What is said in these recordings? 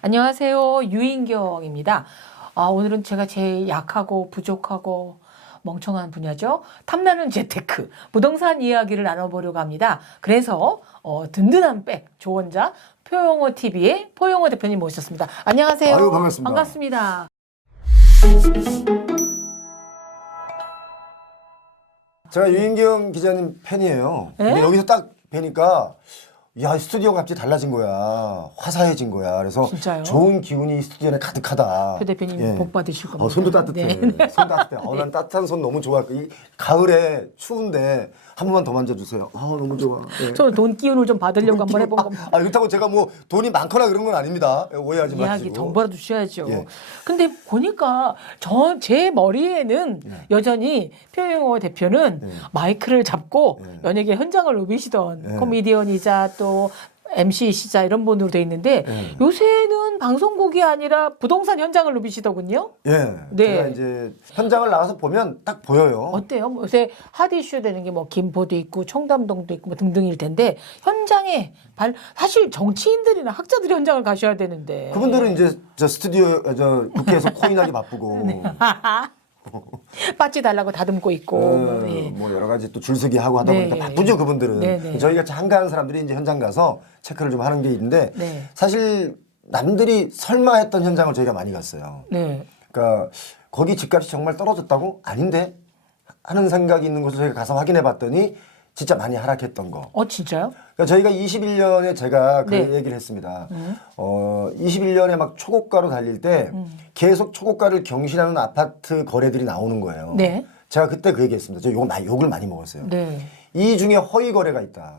안녕하세요. 유인경입니다. 오늘은 제가 제일 약하고 부족하고 멍청한 분야죠. 탐나는 재테크, 부동산 이야기를 나눠보려고 합니다. 그래서 든든한 백 조언자 표용어TV의 포용어 대표님 모셨습니다. 안녕하세요. 아유, 반갑습니다. 반갑습니다. 제가 유인경 기자님 팬이에요. 에? 근데 여기서 딱 뵈니까 야, 스튜디오가 갑자기 달라진 거야. 화사해진 거야. 그래서 진짜요? 좋은 기운이 스튜디오 안에 가득하다. 표 대표님 예. 복 받으실 겁니다. 손도 따뜻해. 네. 손 따뜻해. 난 따뜻한 손 너무 좋아. 이 가을에 추운데 한 번만 더 만져주세요. 너무 좋아. 예. 저는 돈 기운을 좀 받으려고 한번 해본 겁니다. 그렇다고 제가 뭐 돈이 많거나 그런 건 아닙니다. 오해하지 마시고. 이야기 돈 벌어 주셔야죠. 예. 근데 보니까 제 머리에는 여전히 표용어 대표는 마이크를 잡고 연예계 현장을 누비시던 코미디언이자 또 MC이시자 이런 분으로 돼 있는데 요새는 방송국이 아니라 부동산 현장을 누비시더군요. 예. 네. 제가 이제 현장을 나가서 보면 딱 보여요. 어때요? 요새 핫 이슈 되는 게 뭐 김포도 있고 청담동도 있고 뭐 등등일 텐데 현장에 사실 정치인들이나 학자들이 현장을 가셔야 되는데 그분들은 이제 국회에서 코인하기 바쁘고 빠지 달라고 다듬고 있고 뭐 여러 가지 또 줄서기 하고 하다 보니까 네. 바쁘죠 그분들은. 네. 저희 같이 한가한 사람들이 이제 현장 가서 체크를 좀 하는 게 있는데 네. 사실 남들이 설마 했던 현장을 저희가 많이 갔어요. 네. 그러니까 거기 집값이 정말 떨어졌다고? 아닌데? 하는 생각이 있는 곳을 저희가 가서 확인해 봤더니 진짜 많이 하락했던 거. 진짜요? 그러니까 저희가 21년에 제가 그 네. 얘기를 했습니다. 21년에 막 초고가로 달릴 때 계속 초고가를 경신하는 아파트 거래들이 나오는 거예요. 네. 제가 그때 그 얘기했습니다. 저 욕을 많이 먹었어요. 네. 이 중에 허위 거래가 있다.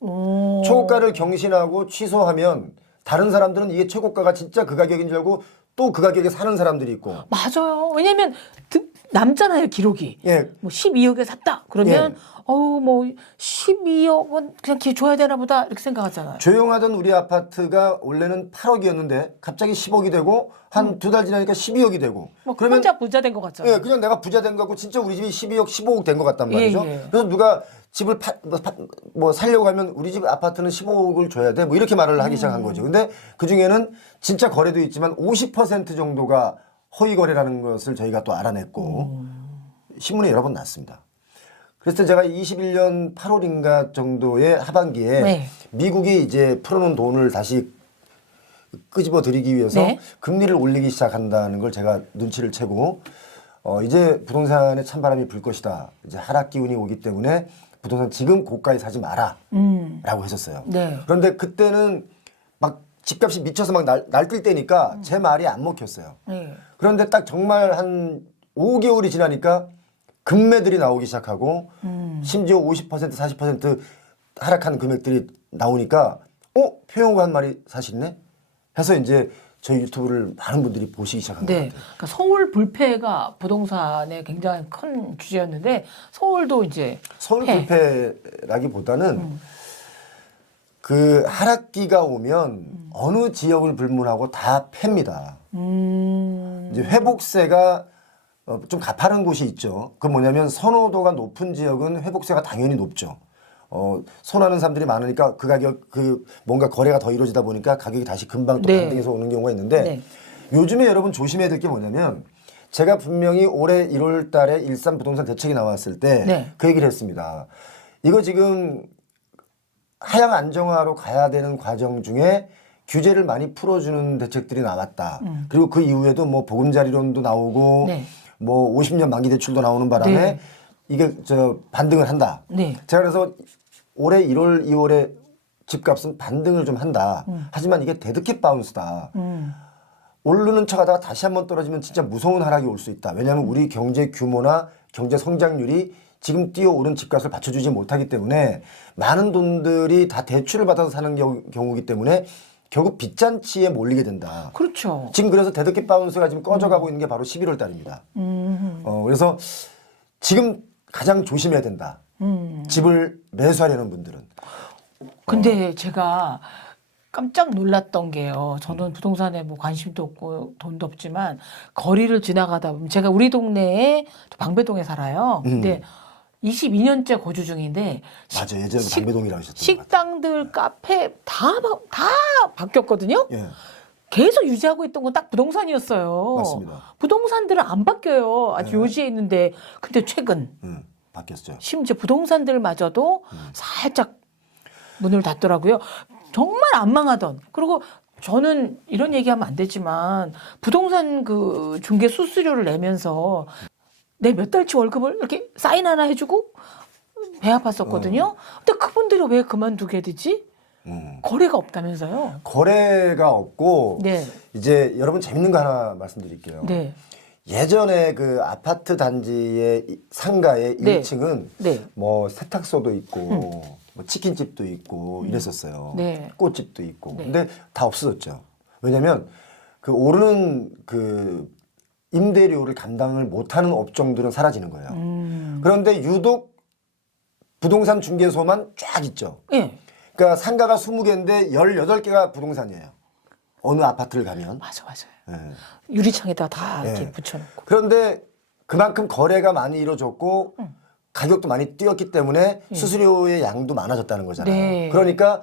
초고가를 경신하고 취소하면 다른 사람들은 이게 최고가가 진짜 그 가격인 줄 알고 또 그 가격에 사는 사람들이 있고. 맞아요. 왜냐면 남잖아요, 기록이. 예. 뭐 12억에 샀다. 그러면 뭐 12억은 그냥 줘야 되나 보다 이렇게 생각하잖아요. 조용하던 우리 아파트가 원래는 8억이었는데 갑자기 10억이 되고 한 두 달 지나니까 12억이 되고. 뭐 혼자 부자 된 것 같잖아요. 예, 그냥 내가 부자 된 거 같고 진짜 우리 집이 12억, 15억 된 것 같단 말이죠. 예. 그래서 누가 집을 살려고 하면 우리 집 아파트는 15억을 줘야 돼. 뭐 이렇게 말을 하기 시작한 거죠. 근데 그 중에는 진짜 거래도 있지만 50% 정도가 허위 거래라는 것을 저희가 또 알아냈고 신문에 여러 번 났습니다. 그래서 제가 21년 8월인가 정도의 하반기에 미국이 이제 풀어놓은 돈을 다시 끄집어 들이기 위해서 금리를 올리기 시작한다는 걸 제가 눈치를 채고 이제 부동산에 찬바람이 불 것이다. 이제 하락 기운이 오기 때문에 부동산 지금 고가에 사지 마라 라고 했었어요. 네. 그런데 그때는 막 집값이 미쳐서 막 날뛸 때니까 제 말이 안 먹혔어요. 그런데 딱 정말 한 5개월이 지나니까 금매들이 나오기 시작하고 심지어 50% 40% 하락한 금액들이 나오니까 표용어 한 말이 사실네? 해서 이제 저희 유튜브를 많은 분들이 보시기 시작한 것 같아요. 그러니까 서울 불패가 부동산의 굉장히 큰 주제였는데 서울도 이제 서울 불패라기보다는 그 하락기가 오면 어느 지역을 불문하고 다 팹니다. 이제 회복세가 좀 가파른 곳이 있죠. 그 뭐냐면 선호도가 높은 지역은 회복세가 당연히 높죠. 선호하는 사람들이 많으니까 그 가격, 뭔가 거래가 더 이루어지다 보니까 가격이 다시 금방 또 반등해서 오는 경우가 있는데 요즘에 여러분 조심해야 될 게 뭐냐면 제가 분명히 올해 1월 달에 일산 부동산 대책이 나왔을 때 그 얘기를 했습니다. 이거 지금 하향 안정화로 가야 되는 과정 중에 규제를 많이 풀어주는 대책들이 나왔다. 그리고 그 이후에도 뭐 보금자리론도 나오고 뭐 50년 만기 대출도 나오는 바람에 이게 반등을 한다. 제가 그래서 올해 1월, 2월에 집값은 반등을 좀 한다. 하지만 이게 데드캣 바운스다. 오르는 척하다가 다시 한번 떨어지면 진짜 무서운 하락이 올 수 있다. 왜냐하면 우리 경제 규모나 경제 성장률이 지금 뛰어오른 집값을 받쳐주지 못하기 때문에 많은 돈들이 다 대출을 받아서 사는 경우이기 때문에 결국 빚잔치에 몰리게 된다. 그렇죠. 지금 그래서 데드캣 바운스가 지금 꺼져가고 있는 게 바로 11월 달입니다. 그래서 지금 가장 조심해야 된다. 집을 매수하려는 분들은. 근데 제가 깜짝 놀랐던 게요. 저는 부동산에 뭐 관심도 없고 돈도 없지만 거리를 지나가다 보면 제가 우리 동네에 방배동에 살아요. 근데 22년째 거주 중인데 맞아, 예전에 방배동이라고 하셨던 것 같아요. 식당들, 카페 다 바뀌었거든요. 예. 계속 유지하고 있던 건 딱 부동산이었어요. 맞습니다. 부동산들은 안 바뀌어요. 아주 요지에 있는데. 근데 최근 바뀌었죠. 심지어 부동산들마저도 살짝 문을 닫더라고요. 정말 안 망하던. 그리고 저는 이런 얘기하면 안 되지만 부동산 그 중개 수수료를 내면서 내 몇 달치 월급을 이렇게 사인 하나 해주고 배 아팠었거든요. 근데 그분들이 왜 그만두게 되지? 거래가 없다면서요? 거래가 없고 네. 이제 여러분 재밌는 거 하나 말씀드릴게요. 네. 예전에 그 아파트 단지의 상가의 네. 1층은 네. 뭐 세탁소도 있고 뭐 치킨집도 있고 이랬었어요. 네. 꽃집도 있고. 네. 근데 다 없어졌죠. 왜냐면 그 오르는 그 임대료를 감당을 못하는 업종들은 사라지는 거예요. 그런데 유독 부동산 중개소만 쫙 있죠. 예. 그러니까 상가가 20개인데 18개가 부동산이에요. 어느 아파트를 가면. 맞아, 맞아요. 예. 유리창에다 다 이렇게 네. 붙여놓고. 그런데 그만큼 거래가 많이 이루어졌고 가격도 많이 뛰었기 때문에 수수료의 양도 많아졌다는 거잖아요. 네. 그러니까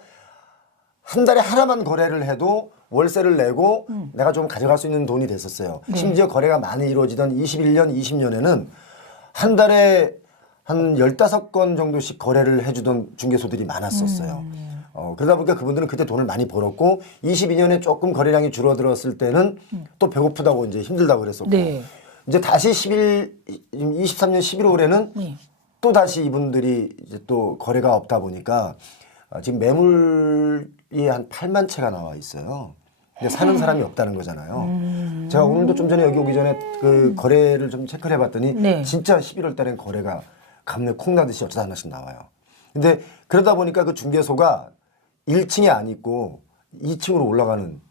한 달에 하나만 거래를 해도 월세를 내고 내가 좀 가져갈 수 있는 돈이 됐었어요. 네. 심지어 거래가 많이 이루어지던 21년, 20년에는 한 달에 한 15건 정도씩 거래를 해주던 중개소들이 많았었어요. 그러다 보니까 그분들은 그때 돈을 많이 벌었고 22년에 조금 거래량이 줄어들었을 때는 또 배고프다고 이제 힘들다고 그랬었고 네. 이제 다시 23년 11월에는 네. 또 다시 이분들이 이제 또 거래가 없다 보니까 지금 매물이 한 8만 채가 나와 있어요. 근데 사는 사람이 없다는 거잖아요. 제가 오늘도 좀 전에 여기 오기 전에 그 거래를 좀 체크를 해봤더니 네. 진짜 11월 달엔 거래가 감내 콩 나듯이 어쩌다 하나씩 나와요. 근데 그러다 보니까 그 중개소가 1층에 안 있고 2층으로 올라가는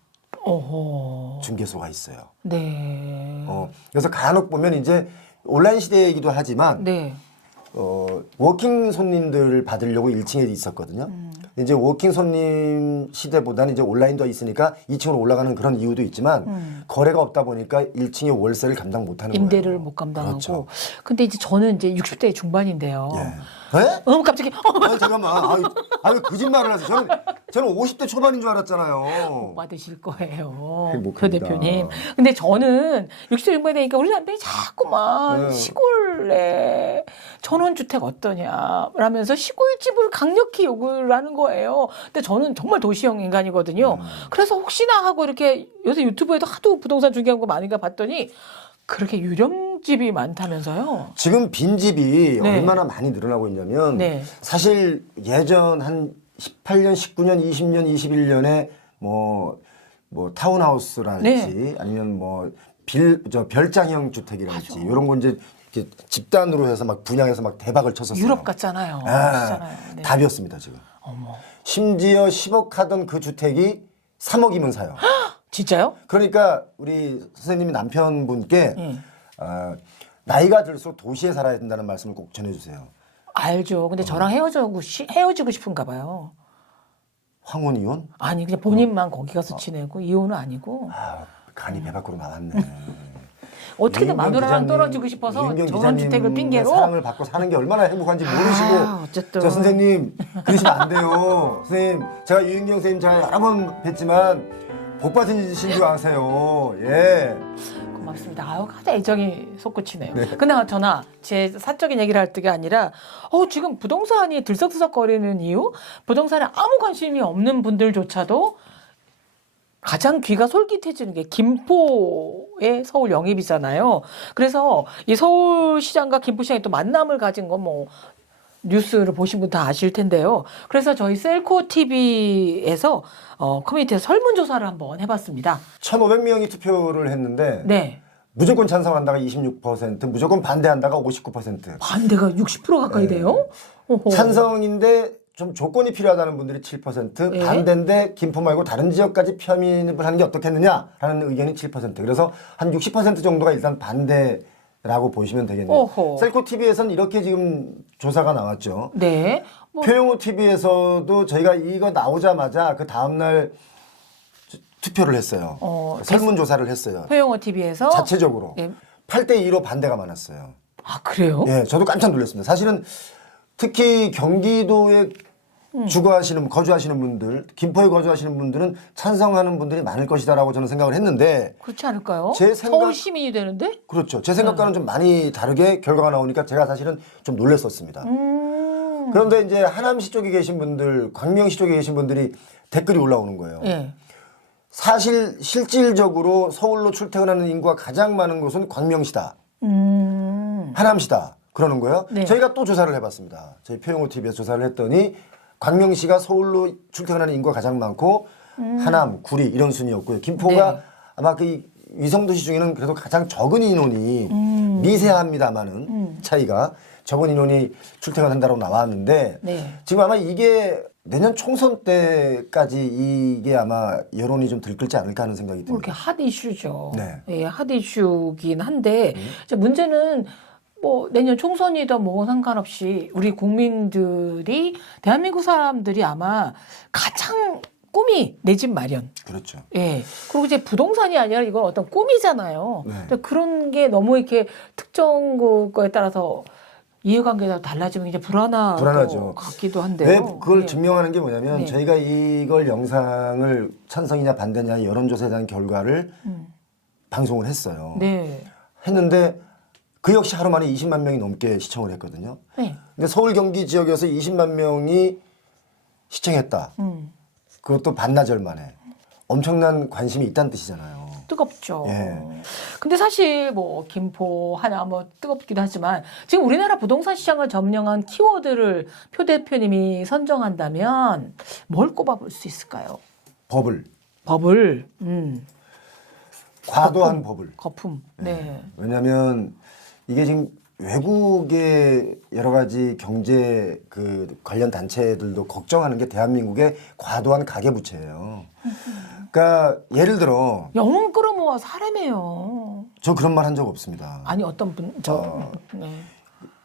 어허. 중개소가 있어요. 네. 그래서 간혹 보면 이제 온라인 시대이기도 하지만 네. 워킹 손님들을 받으려고 1층에 있었거든요. 이제 워킹 손님 시대보다는 이제 온라인도 있으니까 2층으로 올라가는 그런 이유도 있지만 거래가 없다 보니까 1층의 월세를 감당 못하는 거예요. 임대를 못 감당하고. 그렇죠. 근데 이제 저는 이제 60대 중반인데요. 예. 네? 갑자기 아니, 잠깐만. 왜 거짓말을 하세요? 저는 50대 초반인 줄 알았잖아요. 받으실 거예요. 행복합니다. 그 대표님. 근데 저는 60대 중반이 되니까 우리 남편이 자꾸만 네. 시골에 전원주택 어떠냐 라면서 시골집을 강력히 요구를 하는 거예요. 근데 저는 정말 도시형 인간이거든요. 그래서 혹시나 하고 이렇게 요새 유튜브에도 하도 부동산 중개하는 거 많은가 봤더니 그렇게 유령집이 많다면서요? 지금 빈집이 네. 얼마나 많이 늘어나고 있냐면 네. 사실 예전 한 18년, 19년, 20년, 21년에 뭐 타운하우스랄지 아니면 뭐 별장형 주택이랄지 이런 거 이제 이렇게 집단으로 해서 막 분양해서 막 대박을 쳤었어요. 유럽 같잖아요. 아, 그렇잖아요. 네. 답이었습니다 지금. 어머. 심지어 10억 하던 그 주택이 3억이면 사요. 진짜요? 그러니까 우리 선생님이 남편분께 나이가 들수록 도시에 살아야 된다는 말씀을 꼭 전해주세요. 알죠. 근데 저랑 헤어지고 싶은가 봐요. 황혼 이혼? 아니 그냥 본인만 거기 가서 지내고 이혼은 아니고 간이 배 밖으로 나왔네. 어떻게든 유인경 마누라랑 기자님, 떨어지고 싶어서 유인경 전원주택을 기자님의 핑계로 사랑을 받고 사는 게 얼마나 행복한지 모르시고 어쨌든. 저 선생님 그러시면 안 돼요. 선생님 제가 유인경 선생님 제가 여러 번 뵀지만 복 받으신 줄 아세요. 예. 고맙습니다. 가장 애정이 솟구치네요. 그나저나 제 사적인 얘기를 할 때가 아니라 지금 부동산이 들썩들썩거리는 이유? 부동산에 아무 관심이 없는 분들조차도 가장 귀가 솔깃해지는 게 김포의 서울 영입이잖아요. 그래서 이 서울시장과 김포시장이 또 만남을 가진 건 뭐 뉴스를 보신 분 다 아실 텐데요. 그래서 저희 셀코 TV에서 커뮤니티에서 설문조사를 한번 해봤습니다. 1,500명이 투표를 했는데 네. 무조건 찬성한다가 26%, 무조건 반대한다가 59%. 반대가 60% 가까이 돼요? 어허. 찬성인데 좀 조건이 필요하다는 분들이 7%, 예. 반대인데 김포 말고 다른 지역까지 편입을 하는 게 어떻겠느냐라는 의견이 7%. 그래서 한 60% 정도가 일단 반대라고 보시면 되겠네요. 어허. 셀코 TV에서는 이렇게 지금 조사가 나왔죠. 네. 표영호 TV에서도 저희가 이거 나오자마자 그 다음날 투표를 했어요. 설문조사를 했어요. 표영호 TV에서 자체적으로. 예. 8대2로 반대가 많았어요. 그래요? 예, 저도 깜짝 놀랐습니다. 사실은 특히 경기도의 거주하시는 분들, 김포에 거주하시는 분들은 찬성하는 분들이 많을 것이다라고 저는 생각을 했는데 그렇지 않을까요? 제 생각- 서울 시민이 되는데? 그렇죠. 제 생각과는 좀 많이 다르게 결과가 나오니까 제가 사실은 좀 놀랐었습니다. 그런데 이제 하남시 쪽에 계신 분들, 광명시 쪽에 계신 분들이 댓글이 올라오는 거예요. 예. 사실 실질적으로 서울로 출퇴근하는 인구가 가장 많은 곳은 광명시다. 하남시다. 그러는 거예요. 네. 저희가 또 조사를 해봤습니다. 저희 표영호 TV에서 조사를 했더니 광명시가 서울로 출퇴근하는 인구가 가장 많고 하남, 구리 이런 순이었고요. 김포가 네. 아마 그 위성도시 중에는 그래도 가장 적은 인원이 미세합니다만은 차이가 적은 인원이 출퇴근한다고 나왔는데 네. 지금 아마 이게 내년 총선 때까지 이게 아마 여론이 좀 들끓지 않을까 하는 생각이 뭐 이렇게 듭니다. 핫 이슈죠. 네. 예, 핫 이슈긴 한데 이제 문제는 뭐 내년 총선이든 뭐 상관없이 우리 국민들이 대한민국 사람들이 아마 가장 꿈이 내 집 마련. 그렇죠. 예. 그리고 이제 부동산이 아니라 이건 어떤 꿈이잖아요. 네. 근데 그런 게 너무 이렇게 특정 그거에 따라서 이해관계가 달라지면 이제 불안할 불안하죠. 것 같기도 한데요. 왜 그걸 예. 증명하는 게 뭐냐면 네. 저희가 이걸 영상을 찬성이냐 반대냐 여론조사에 대한 결과를 방송을 했어요. 네. 했는데 그 역시 하루 만에 20만 명이 넘게 시청을 했거든요. 네. 근데 서울 경기 지역에서 20만 명이 시청했다. 그것도 반나절 만에. 엄청난 관심이 있다는 뜻이잖아요. 뜨겁죠. 예. 근데 사실 뭐 김포, 하나 뭐 뜨겁기도 하지만 지금 우리나라 부동산 시장을 점령한 키워드를 표 대표님이 선정한다면 뭘 꼽아볼 수 있을까요? 법을. 법을, 과도한 법을. 거품. 네. 왜냐하면 이게 지금 외국의 여러 가지 경제 그 관련 단체들도 걱정하는 게 대한민국의 과도한 가계부채예요. 그러니까 예를 들어 영혼 끌어모아 사람이에요. 저 그런 말 한 적 없습니다. 아니 어떤 분, 네.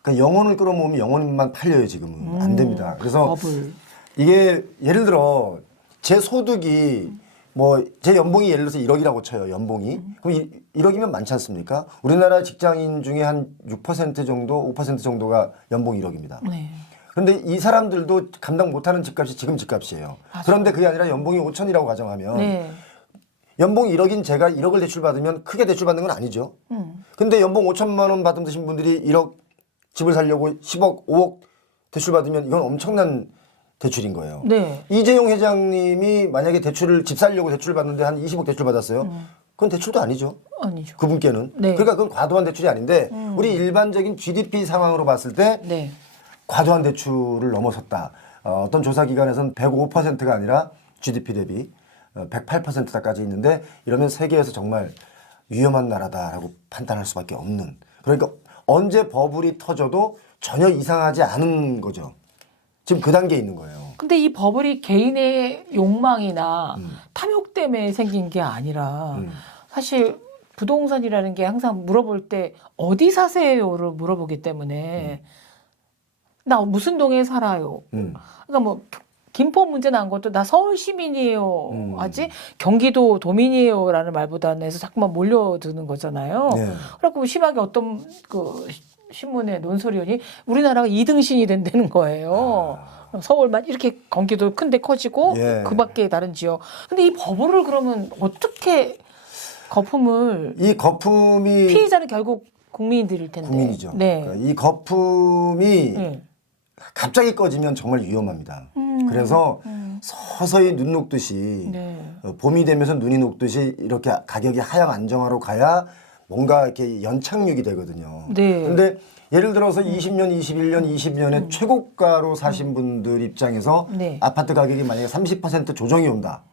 그러니까 영혼을 끌어모으면 영혼만 팔려요 지금은 안 됩니다. 그래서 법을. 이게 예를 들어 제 소득이 뭐 제 연봉이 예를 들어서 1억이라고 쳐요. 연봉이. 그럼 1억이면 많지 않습니까? 우리나라 직장인 중에 한 6% 정도, 5% 정도가 연봉 1억입니다. 네. 그런데 이 사람들도 감당 못하는 집값이 지금 집값이에요. 그런데 그게 아니라 연봉이 5천이라고 가정하면 네. 연봉 1억인 제가 1억을 대출받으면 크게 대출받는 건 아니죠. 근데 연봉 5천만 원 받으신 분들이 1억 집을 살려고 10억, 5억 대출받으면 이건 엄청난 대출인 거예요. 네. 이재용 회장님이 만약에 집 살려고 대출을 받는데 한 20억 대출 받았어요. 그건 대출도 아니죠. 아니죠. 그분께는. 네. 그러니까 그건 과도한 대출이 아닌데 우리 일반적인 GDP 상황으로 봤을 때 네. 과도한 대출을 넘어섰다. 어떤 조사 기관에서는 105%가 아니라 GDP 대비 108%까지 있는데 이러면 세계에서 정말 위험한 나라다라고 판단할 수밖에 없는. 그러니까 언제 버블이 터져도 전혀 이상하지 않은 거죠. 지금 그 단계에 있는 거예요. 근데 이 버블이 개인의 욕망이나 탐욕 때문에 생긴 게 아니라 사실 부동산이라는 게 항상 물어볼 때 어디 사세요를 물어보기 때문에 나 무슨 동에 살아요. 그러니까 뭐 김포 문제 난 것도 나 서울 시민이에요 하지 경기도 도민이에요라는 말보다는 해서 자꾸만 몰려드는 거잖아요. 네. 그래갖고 심하게 어떤 그 신문에 논설위원이 우리나라가 2등신이 된다는 거예요. 서울만 이렇게 경기도 큰데 커지고 예. 그 밖에 다른 지역. 근데 이 버블을 그러면 어떻게 거품을 이 거품이 피해자는 결국 국민들일 텐데. 국민이죠. 네. 그러니까 이 거품이 네. 갑자기 꺼지면 정말 위험합니다. 그래서 서서히 눈 녹듯이 네. 봄이 되면서 눈이 녹듯이 이렇게 가격이 하향 안정화로 가야 뭔가 이렇게 연착륙이 되거든요. 네. 근데 예를 들어서 20년, 21년, 20년에 최고가로 사신 분들 입장에서 네. 아파트 가격이 만약에 30% 조정이 온다.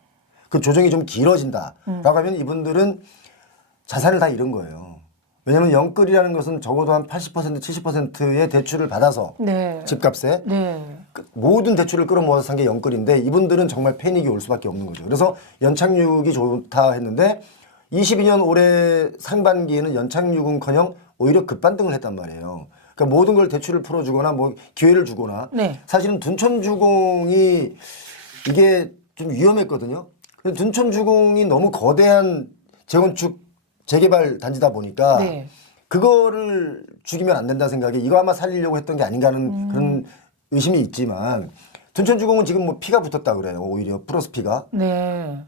그 조정이 좀 길어진다. 라고 하면 이분들은 자산을 다 잃은 거예요. 왜냐하면 영끌이라는 것은 적어도 한 80%, 70%의 대출을 받아서 네. 집값에 네. 모든 대출을 끌어모아서 산 게 영끌인데 이분들은 정말 패닉이 올 수밖에 없는 거죠. 그래서 연착륙이 좋다 했는데 22년 올해 상반기에는 연착륙은커녕 오히려 급반등을 했단 말이에요. 그러니까 모든 걸 대출을 풀어주거나 뭐 기회를 주거나 네. 사실은 둔촌주공이 이게 좀 위험했거든요. 근데 둔촌주공이 너무 거대한 재건축 재개발 단지다 보니까 네. 그거를 죽이면 안 된다 생각에 이거 아마 살리려고 했던 게 아닌가 하는 그런 의심이 있지만 둔천주공은 지금 뭐 피가 붙었다 그래요. 오히려 플러스 피가. 네.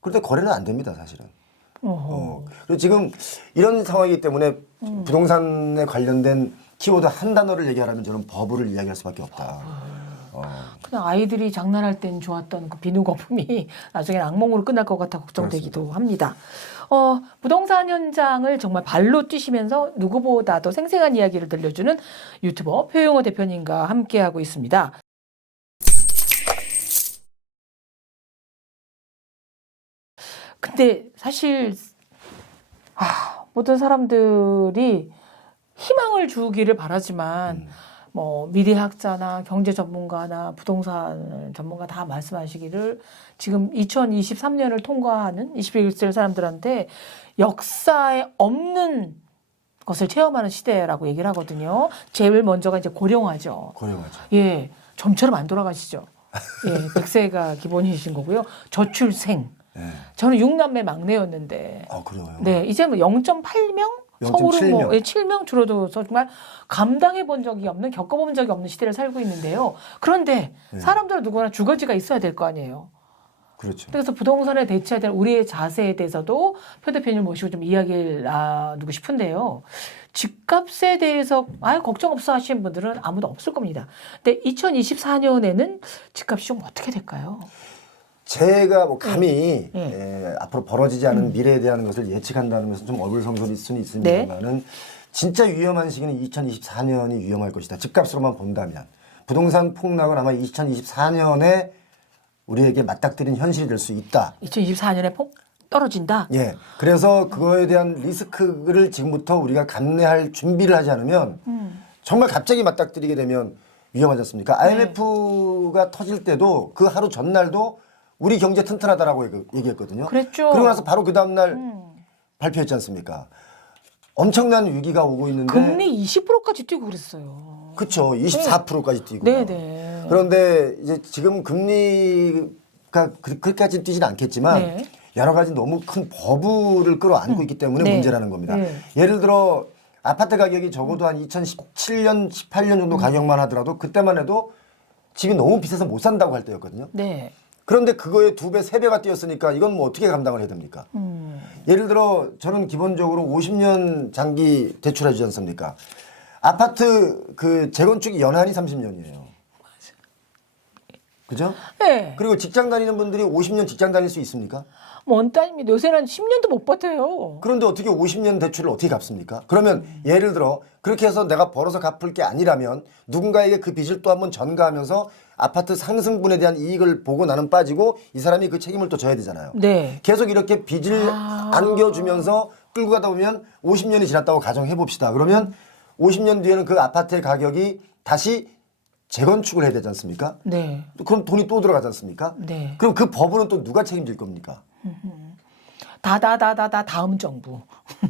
그런데 거래는 안 됩니다, 사실은. 어허. 그리고 지금 이런 상황이기 때문에 부동산에 관련된 키워드 한 단어를 얘기하라면 저는 버블을 이야기할 수밖에 없다. 그냥 아이들이 장난할 땐 좋았던 그 비누 거품이 나중에 악몽으로 끝날 것 같아 걱정되기도 합니다. 부동산 현장을 정말 발로 뛰시면서 누구보다도 생생한 이야기를 들려주는 유튜버 표용호 대표님과 함께하고 있습니다. 근데 사실 모든 사람들이 희망을 주기를 바라지만 뭐 미래학자나 경제 전문가나 부동산 전문가 다 말씀하시기를 지금 2023년을 통과하는 21세 사람들한테 역사에 없는 것을 체험하는 시대라고 얘기를 하거든요. 제일 먼저가 이제 고령화죠. 고령화죠. 예, 좀처럼 안 돌아가시죠. 예, 100세가 기본이신 거고요. 저출생. 네. 저는 6남매 막내였는데. 그래요? 네, 이제 뭐 0.8명? 0.7 서울은 뭐 명. 7명 줄어들어서 정말 감당해 본 적이 없는, 겪어본 적이 없는 시대를 살고 있는데요. 그런데 사람들은 누구나 주거지가 있어야 될 거 아니에요. 그렇죠. 그래서 부동산에 대처해야 될 우리의 자세에 대해서도 표 대표님 모시고 좀 이야기를 나누고 싶은데요. 집값에 대해서 걱정 없어 하시는 분들은 아무도 없을 겁니다. 근데 2024년에는 집값이 좀 어떻게 될까요? 제가 뭐 감히 앞으로 벌어지지 않은 미래에 대한 것을 예측한다는 것은 좀 어불성설일 수는 있습니다만은 진짜 위험한 시기는 2024년이 위험할 것이다. 집값으로만 본다면 부동산 폭락은 아마 2024년에 우리에게 맞닥뜨린 현실이 될 수 있다. 2024년에 떨어진다? 예. 그래서 그거에 대한 리스크를 지금부터 우리가 감내할 준비를 하지 않으면 정말 갑자기 맞닥뜨리게 되면 위험하지 않습니까? IMF가 터질 때도 그 하루 전날도 우리 경제 튼튼하다라고 얘기했거든요. 그랬죠. 그러고 나서 바로 그 다음날 발표했지 않습니까? 엄청난 위기가 오고 있는데. 금리 20%까지 뛰고 그랬어요. 그렇죠. 24%까지 뛰고. 네네. 그런데 이제 지금 금리가 그렇게까지 뛰지는 않겠지만 여러 가지 너무 큰 버블을 끌어안고 있기 때문에 문제라는 겁니다. 예를 들어 아파트 가격이 적어도 한 2017년, 18년 정도 가격만 하더라도 그때만 해도 집이 너무 비싸서 못 산다고 할 때였거든요. 네. 그런데 그거에 2배, 3배가 뛰었으니까 이건 뭐 어떻게 감당을 해야 됩니까? 예를 들어 저는 기본적으로 50년 장기 대출해 주지 않습니까? 아파트 그 재건축이 연한이 30년이에요. 그죠? 네. 그리고 직장 다니는 분들이 50년 직장 다닐 수 있습니까? 먼 따님이 요새는 10년도 못 버텨요. 그런데 어떻게 50년 대출을 어떻게 갚습니까? 그러면 예를 들어 그렇게 해서 내가 벌어서 갚을 게 아니라면 누군가에게 그 빚을 또 한번 전가하면서 아파트 상승분에 대한 이익을 보고 나는 빠지고 이 사람이 그 책임을 또 져야 되잖아요. 네. 계속 이렇게 빚을 안겨주면서 끌고 가다 보면 50년이 지났다고 가정해 봅시다. 그러면 50년 뒤에는 그 아파트의 가격이 다시 재건축을 해야 되지 않습니까? 네. 그럼 돈이 또 들어가지 않습니까? 네. 그럼 그 버블은 또 누가 책임질 겁니까? 다음 정부.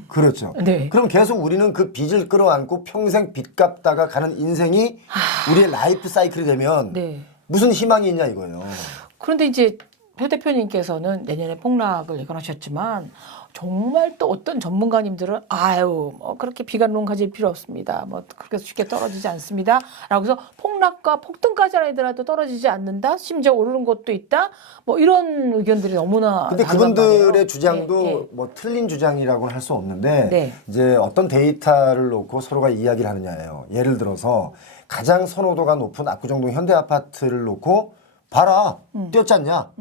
그렇죠. 네. 그럼 계속 우리는 그 빚을 끌어안고 평생 빚 갚다가 가는 인생이 우리의 라이프 사이클이 되면 네. 무슨 희망이 있냐 이거예요. 그런데 이제 표 대표님께서는 내년에 폭락을 예견하셨지만 정말 또 어떤 전문가님들은 뭐 그렇게 비관론 가질 필요 없습니다. 뭐 그렇게 쉽게 떨어지지 않습니다. 라고 해서 폭락과 폭등까지 아니더라도 떨어지지 않는다. 심지어 오르는 것도 있다. 뭐 이런 의견들이 너무나 근데 다양한 그분들의 말이에요. 주장도 뭐 틀린 주장이라고는 할 수 없는데 네. 이제 어떤 데이터를 놓고 서로가 이야기를 하느냐예요. 예를 들어서 가장 선호도가 높은 압구정동 현대아파트를 놓고 봐라 뛰었지 않냐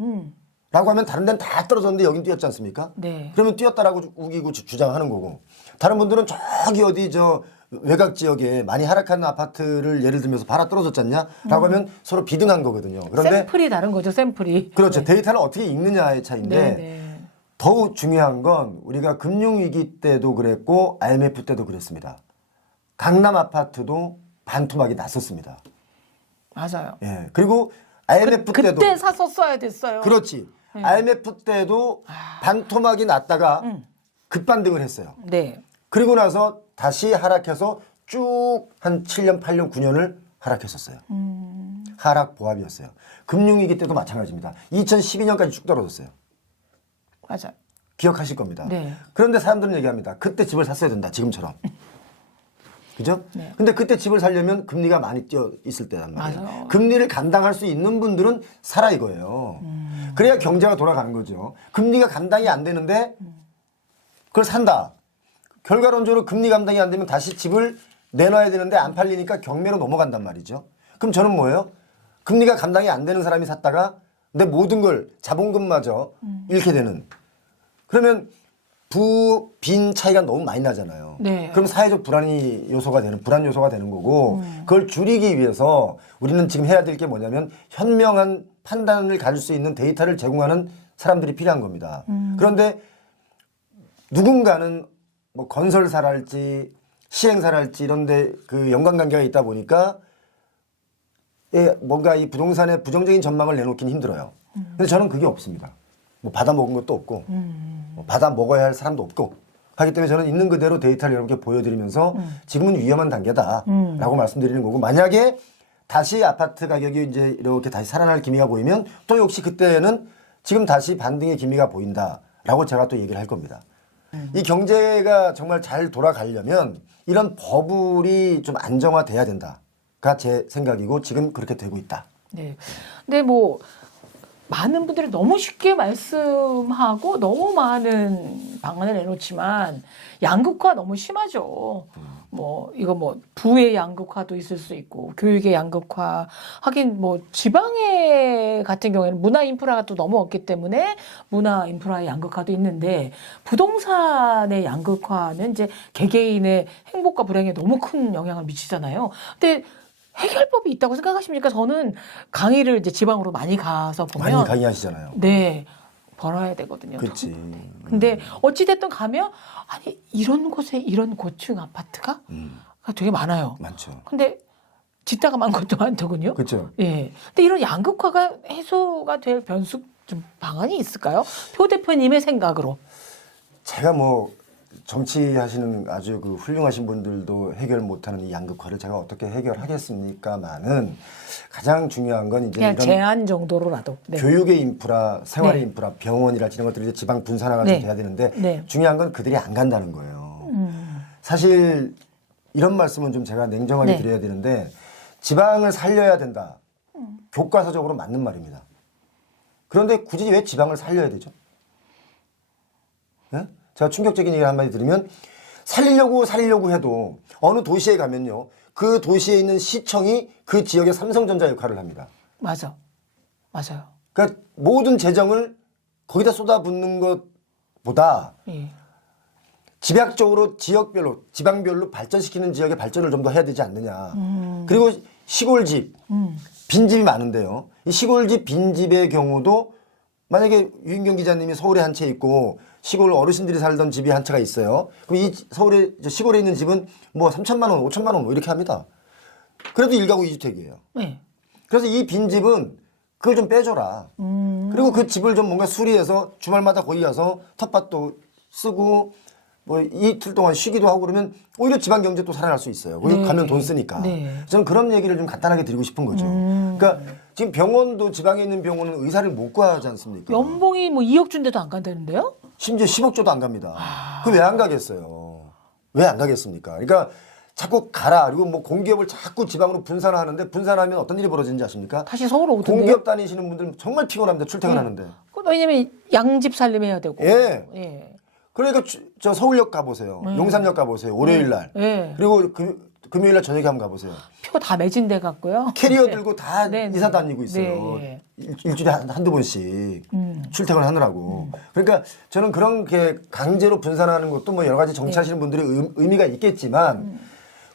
라고 하면 다른 데는 다 떨어졌는데 여긴 뛰었지 않습니까? 네. 그러면 뛰었다라고 우기고 주장하는 거고 다른 분들은 저기 어디 저 외곽 지역에 많이 하락하는 아파트를 예를 들면서 봐라 떨어졌지 않냐 라고 하면 서로 비등한 거거든요. 그런데 샘플이 다른 거죠. 샘플이. 그렇죠. 데이터를 어떻게 읽느냐의 차이인데 네. 더욱 중요한 건 우리가 금융위기 때도 그랬고 IMF 때도 그랬습니다. 강남 아파트도 반토막이 났었습니다. 맞아요. 예. 그리고 IMF 때도 그때 샀었어야 됐어요. 그렇지. IMF 때도 반토막이 났다가 급반등을 했어요. 네. 그리고 나서 다시 하락해서 쭉 한 7년, 8년, 9년을 하락했었어요. 하락 보합이었어요. 금융위기 때도 마찬가지입니다. 2012년까지 쭉 떨어졌어요. 맞아요. 기억하실 겁니다. 네. 그런데 사람들은 얘기합니다. 그때 집을 샀어야 된다. 지금처럼. 그죠? 네. 근데 그때 집을 살려면 금리가 많이 뛰어 있을 때란 말이에요. 맞아요. 금리를 감당할 수 있는 분들은 사라 이거예요. 그래야 경제가 돌아가는 거죠. 금리가 감당이 안 되는데 그걸 산다. 결과론적으로 금리 감당이 안 되면 다시 집을 내놔야 되는데 안 팔리니까 경매로 넘어간단 말이죠. 그럼 저는 뭐예요? 금리가 감당이 안 되는 사람이 샀다가 내 모든 걸 자본금마저 잃게 되는. 그러면 빈 차이가 너무 많이 나잖아요. 네. 그럼 사회적 불안 요소가 되는 거고 그걸 줄이기 위해서 우리는 지금 해야 될 게 뭐냐면 현명한 판단을 가질 수 있는 데이터를 제공하는 사람들이 필요한 겁니다. 그런데 누군가는 뭐 건설사랄지 시행사랄지 이런데 그 연관관계가 있다 보니까 뭔가 이 부동산의 부정적인 전망을 내놓기는 힘들어요. 근데 저는 그게 없습니다. 뭐 받아 먹은 것도 없고 뭐 받아 먹어야 할 사람도 없고 하기 때문에 저는 있는 그대로 데이터를 여러분께 보여드리면서 지금은 위험한 단계다라고 말씀드리는 거고 만약에 다시 아파트 가격이 이제 이렇게 다시 살아날 기미가 보이면 또 역시 그때는 지금 다시 반등의 기미가 보인다라고 제가 또 얘기를 할 겁니다. 이 경제가 정말 잘 돌아가려면 이런 버블이 좀 안정화돼야 된다가 제 생각이고 지금 그렇게 되고 있다. 네. 근데 뭐 많은 분들이 너무 쉽게 말씀하고 너무 많은 방안을 내놓지만 양극화 너무 심하죠. 뭐 이거 뭐 부의 양극화도 있을 수 있고 교육의 양극화 하긴 뭐 지방에 같은 경우에는 문화 인프라가 또 너무 없기 때문에 문화 인프라의 양극화도 있는데 부동산의 양극화는 이제 개개인의 행복과 불행에 너무 큰 영향을 미치잖아요. 근데 해결법이 있다고 생각하십니까? 저는 강의를 이제 지방으로 많이 가서 보면 많이 강의하시잖아요. 네. 벌어야 되거든요. 그렇지. 근데 어찌됐든 가면 아니 이런 곳에 이런 고층 아파트가 되게 많아요. 많죠. 근데 짓다가 만 것도 많더군요. 그렇죠. 예. 근데 이런 양극화가 해소가 될 변수 좀 방안이 있을까요? 표 대표님의 생각으로. 제가 뭐 정치하시는 아주 그 훌륭하신 분들도 해결 못하는 이 양극화를 제가 어떻게 해결하겠습니까만은 가장 중요한 건 이제 그냥 이런 제한 정도로라도. 네. 교육의 인프라, 생활의 네. 인프라, 병원이라 이런 것들이 이제 지방 분산화가 좀 네. 돼야 되는데 네. 중요한 건 그들이 안 간다는 거예요. 사실 이런 말씀은 좀 제가 냉정하게 네. 드려야 되는데 지방을 살려야 된다. 교과서적으로 맞는 말입니다. 그런데 굳이 왜 지방을 살려야 되죠? 네? 제가 충격적인 얘기를 한마디 드리면 살리려고 해도 어느 도시에 가면요. 그 도시에 있는 시청이 그 지역의 삼성전자 역할을 합니다. 맞아. 맞아요. 그러니까 모든 재정을 거기다 쏟아붓는 것보다 예. 집약적으로 지역별로 지방별로 발전시키는 지역의 발전을 좀 더 해야 되지 않느냐. 그리고 시골집 빈집이 많은데요. 이 시골집 빈집의 경우도 만약에 유인경 기자님이 서울에 한 채 있고 시골 어르신들이 살던 집이 한 채가 있어요. 그럼 이 시골에 있는 집은 뭐 3천만 원, 5천만 원 뭐 이렇게 합니다. 그래도 1가구 2주택이에요. 네. 그래서 이 빈집은 그걸 좀 빼줘라. 그리고 그 집을 좀 뭔가 수리해서 주말마다 거기 가서 텃밭도 쓰고 뭐 이틀 동안 쉬기도 하고 그러면 오히려 지방 경제 또 살아날 수 있어요. 거기 네. 가면 돈 쓰니까. 네. 저는 그런 얘기를 좀 간단하게 드리고 싶은 거죠. 그러니까 지금 병원도 지방에 있는 병원은 의사를 못 구하지 않습니까? 연봉이 뭐 2억 준데도 안 간다는데요? 심지어 10억조도 안 갑니다. 그 왜 안 가겠어요? 왜 안 가겠습니까? 그러니까 자꾸 가라. 그리고 뭐 공기업을 자꾸 지방으로 분산하는데 분산하면 어떤 일이 벌어지는지 아십니까? 다시 서울 오던데요? 공기업 다니시는 분들 정말 피곤합니다. 출퇴근하는데. 왜냐면 양집 살림해야 되고. 예. 예. 그러니까 저 서울역 가보세요. 용산역 가보세요. 월요일 날. 예. 그리고 금요일 날 저녁에 한번 가보세요. 표 다 매진돼 갖고요. 캐리어 들고 다 네, 네. 이사 다니고 있어요. 네. 일주일에 한두 번씩 출퇴근을 하느라고. 그러니까 저는 그런 게 강제로 분산하는 것도 뭐 여러 가지 정치하시는 분들이 의미가 있겠지만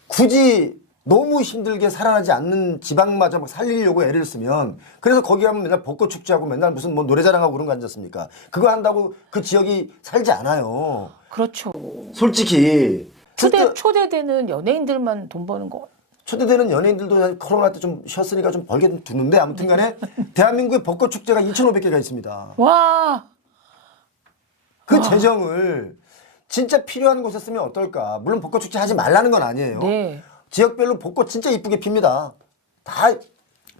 굳이 너무 힘들게 살아나지 않는 지방마저 막 살리려고 애를 쓰면 그래서 거기 가면 맨날 벚꽃 축제하고 맨날 무슨 뭐 노래자랑하고 그런 거 아니지 않습니까? 그거 한다고 그 지역이 살지 않아요. 그렇죠. 솔직히. 초대되는 연예인들만 돈 버는 거. 초대되는 연예인들도 코로나 때 좀 쉬었으니까 좀 벌게 두는데 아무튼 간에 대한민국에 벚꽃 축제가 2,500개가 있습니다. 와. 그 재정을 진짜 필요한 곳에 쓰면 어떨까? 물론 벚꽃 축제 하지 말라는 건 아니에요. 네. 지역별로 벚꽃 진짜 이쁘게 핍니다. 다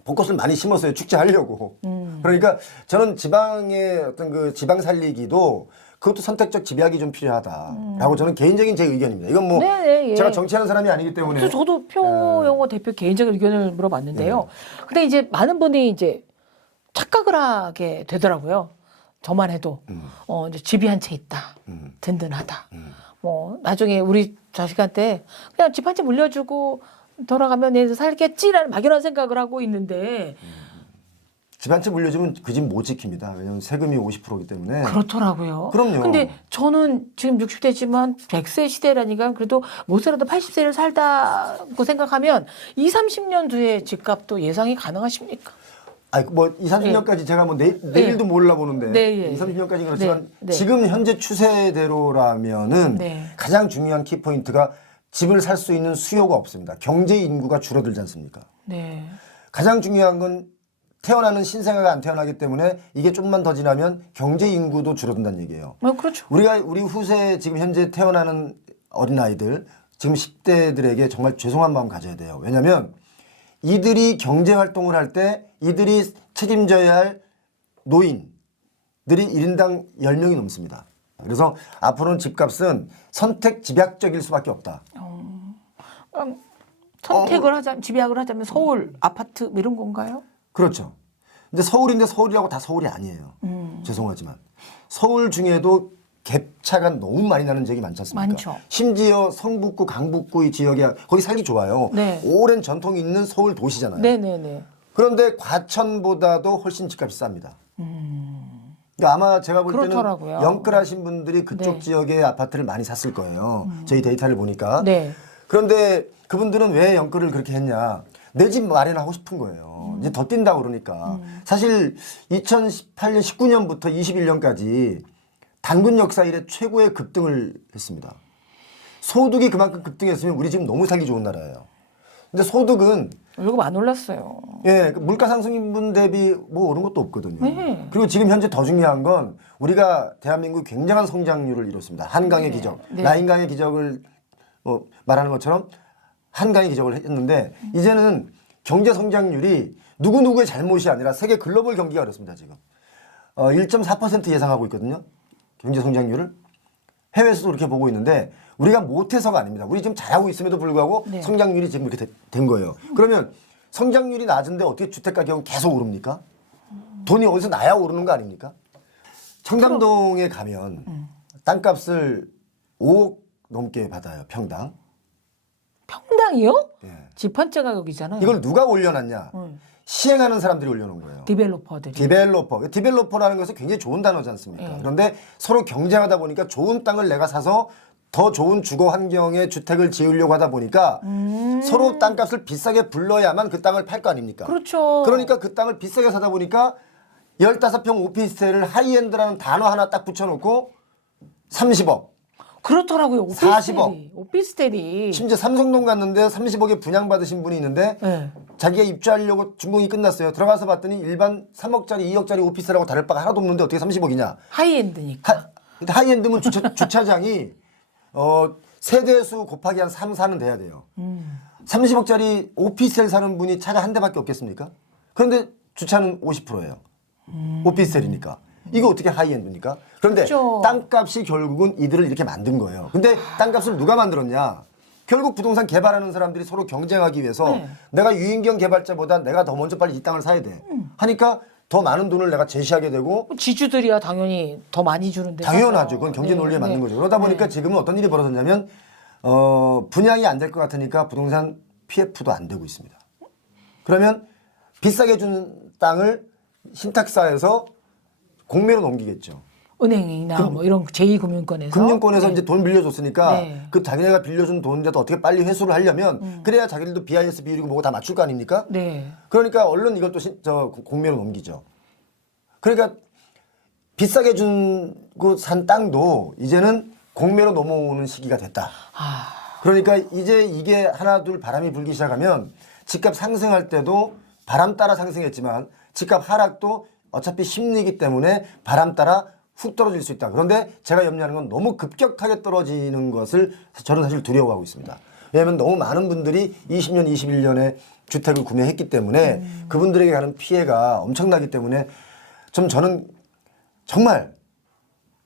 벚꽃을 많이 심었어요. 축제하려고. 그러니까 저는 지방의 어떤 그 지방 살리기도 그것도 선택적 집약이 좀 필요하다라고 저는 개인적인 제 의견입니다. 이건 뭐 네, 예. 제가 정치하는 사람이 아니기 때문에. 그래서 저도 표영호 대표 개인적인 의견을 물어봤는데요. 근데 이제 많은 분이 이제 착각을 하게 되더라고요. 저만 해도 이제 집이 한 채 있다, 든든하다. 뭐 나중에 우리 자식한테 그냥 집 한 채 물려주고 돌아가면 얘들 살겠지라는 막연한 생각을 하고 있는데. 집 한 채 물려주면 그 집 못 지킵니다. 왜냐하면 세금이 50%이기 때문에. 그렇더라고요. 그럼요. 근데 저는 지금 60대지만 100세 시대라니까 그래도 못 살아도 80세를 살다고 생각하면 2, 30년 뒤에 집값도 예상이 가능하십니까? 아니 뭐 2, 30년까지 제가 뭐 내일도 몰라보는데 네, 예. 2, 30년까지 그렇지만 네, 네. 지금 현재 추세대로라면은 네. 가장 중요한 키포인트가 집을 살 수 있는 수요가 없습니다. 경제 인구가 줄어들지 않습니까? 네. 가장 중요한 건 태어나는 신생아가 안 태어나기 때문에 이게 좀만 더 지나면 경제 인구도 줄어든다는 얘기예요. 그렇죠. 우리 후세 지금 현재 태어나는 어린아이들 지금 10대들에게 정말 죄송한 마음 가져야 돼요. 왜냐하면 이들이 경제 활동을 할 때 이들이 책임져야 할 노인들이 1인당 10명이 넘습니다. 그래서 앞으로는 집값은 선택 집약적일 수밖에 없다. 선택을 하자면 집약을 하자면 서울 아파트 뭐 이런 건가요? 그렇죠. 근데 서울인데 서울이라고 다 서울이 아니에요. 죄송하지만 서울 중에도 갭차가 너무 많이 나는 지역이 많지 않습니까? 많죠. 심지어 성북구, 강북구 이 지역에 거기 살기 좋아요. 네. 오랜 전통이 있는 서울 도시잖아요. 네네네. 그런데 과천보다도 훨씬 집값이 쌉니다. 그러니까 아마 제가 볼 그렇더라고요. 때는 영끌하신 분들이 그쪽 네. 지역에 아파트를 많이 샀을 거예요. 저희 데이터를 보니까. 네. 그런데 그분들은 왜 영끌을 그렇게 했냐. 내 집 마련하고 싶은 거예요. 이제 더 뛴다고 그러니까. 사실 2018년, 19년부터 21년까지 단군 역사 이래 최고의 급등을 했습니다. 소득이 그만큼 급등했으면 우리 지금 너무 살기 좋은 나라예요. 근데 소득은 월급 안 올랐어요. 예, 그 물가 상승분 대비 뭐 오른 것도 없거든요. 네. 그리고 지금 현재 더 중요한 건 우리가 대한민국이 굉장한 성장률을 이뤘습니다. 한강의 기적, 네. 라인강의 기적을 말하는 것처럼 한강의 기적을 했는데 이제는 경제 성장률이 누구누구의 잘못이 아니라 세계 글로벌 경기가 어렵습니다. 지금 1.4% 예상하고 있거든요. 경제 성장률을. 해외에서도 그렇게 보고 있는데 우리가 못해서가 아닙니다. 우리 지금 잘하고 있음에도 불구하고 네. 성장률이 지금 이렇게 된 거예요. 그러면 성장률이 낮은데 어떻게 주택 가격은 계속 오릅니까? 돈이 어디서 나야 오르는 거 아닙니까? 청담동에 가면 땅값을 5억 넘게 받아요. 평당. 평당이요? 예. 집 한 채 가격이잖아요. 이걸 누가 올려놨냐? 시행하는 사람들이 올려놓은 거예요. 디벨로퍼들이. 디벨로퍼라는 것은 굉장히 좋은 단어지 않습니까? 네. 그런데 서로 경쟁하다 보니까 좋은 땅을 내가 사서 더 좋은 주거 환경의 주택을 지으려고 하다 보니까 서로 땅값을 비싸게 불러야만 그 땅을 팔 거 아닙니까? 그렇죠. 그러니까 그 땅을 비싸게 사다 보니까 15평 오피스텔을 하이엔드라는 단어 하나 딱 붙여놓고 30억. 그렇더라고요. 오피스텔이. 40억. 오피스텔이. 심지어 삼성동 갔는데 30억에 분양받으신 분이 있는데 네. 자기가 입주하려고 준공이 끝났어요. 들어가서 봤더니 일반 3억짜리, 2억짜리 오피스텔하고 다를 바가 하나도 없는데 어떻게 30억이냐. 하이엔드니까. 하이엔드면 주차장이 세대수 곱하기 한 3, 4는 돼야 돼요. 30억짜리 오피스텔 사는 분이 차가 한 대밖에 없겠습니까? 그런데 주차는 50%예요. 오피스텔이니까. 이거 어떻게 하이엔드입니까? 그런데 그렇죠. 땅값이 결국은 이들을 이렇게 만든 거예요. 근데 땅값을 누가 만들었냐? 결국 부동산 개발하는 사람들이 서로 경쟁하기 위해서 네. 내가 유인경 개발자보다 내가 더 먼저 빨리 이 땅을 사야 돼. 하니까 더 많은 돈을 내가 제시하게 되고 지주들이야 당연히 더 많이 주는데. 당연하죠. 그건 경제 네, 논리에 맞는 네. 거죠. 그러다 보니까 네. 지금은 어떤 일이 벌어졌냐면 분양이 안 될 것 같으니까 부동산 PF도 안 되고 있습니다. 그러면 비싸게 준 땅을 신탁사에서 공매로 넘기겠죠. 은행이나 뭐 이런 제2금융권에서. 금융권에서 네. 이제 돈 빌려줬으니까 네. 그 자기네가 빌려준 돈이라도 어떻게 빨리 회수를 하려면 그래야 자기들도 BIS 비율이고 뭐고 다 맞출 거 아닙니까? 네. 그러니까 얼른 이걸 또 공매로 넘기죠. 그러니까 비싸게 주고 산 땅도 이제는 공매로 넘어오는 시기가 됐다. 아, 그러니까 이제 이게 하나 둘 바람이 불기 시작하면 집값 상승할 때도 바람 따라 상승했지만 집값 하락도 어차피 심리이기 때문에 바람 따라 훅 떨어질 수 있다. 그런데 제가 염려하는 건 너무 급격하게 떨어지는 것을 저는 사실 두려워하고 있습니다. 왜냐하면 너무 많은 분들이 20년, 21년에 주택을 구매했기 때문에 그분들에게 가는 피해가 엄청나기 때문에 좀 저는 정말